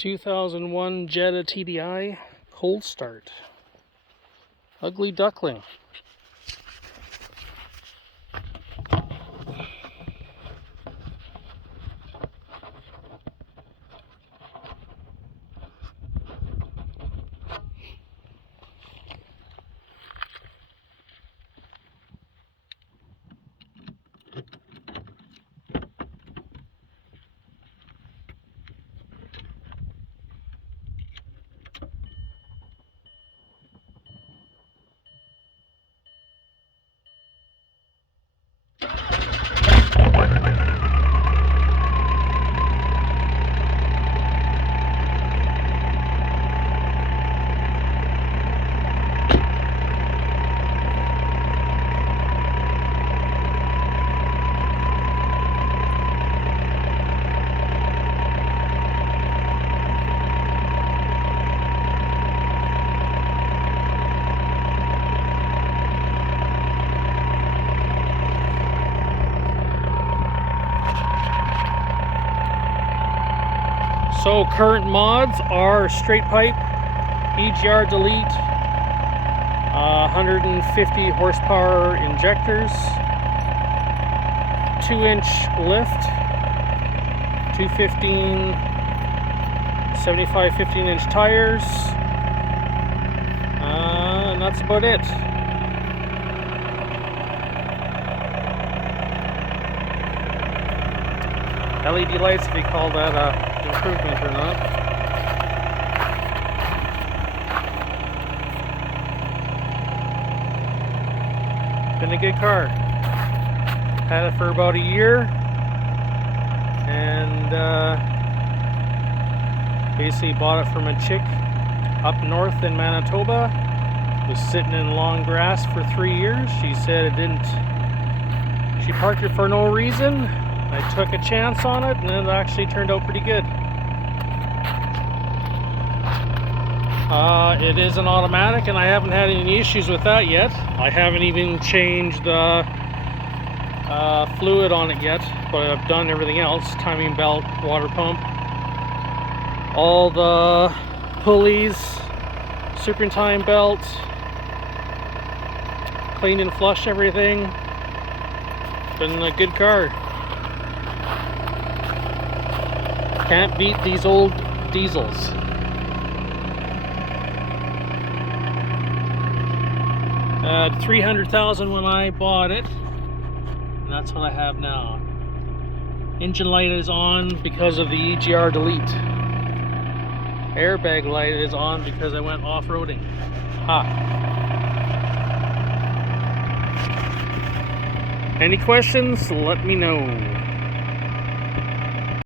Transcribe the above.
2001 Jetta Tdi cold start. Ugly duckling. So current mods are straight pipe, EGR delete, 150 horsepower injectors, 2-inch lift, 215, 75 15-inch tires, and that's about it. LED lights, if you call that a improvement or not. Been a good car. Had it for about a year, and basically bought it from a chick up north in Manitoba. Was sitting in long grass for 3 years. She said it didn't. She parked it for no reason. I took a chance on it, and it actually turned out pretty good. It is an automatic, and I haven't had any issues with that yet. I haven't even changed the fluid on it yet, but I've done everything else. Timing belt, water pump, all the pulleys, serpentine belt, cleaned and flushed everything. Been a good car. Can't beat these old diesels. Had 300,000 when I bought it, and that's what I have now. Engine light is on because of the EGR delete. Airbag light is on because I went off-roading. Any questions? Let me know.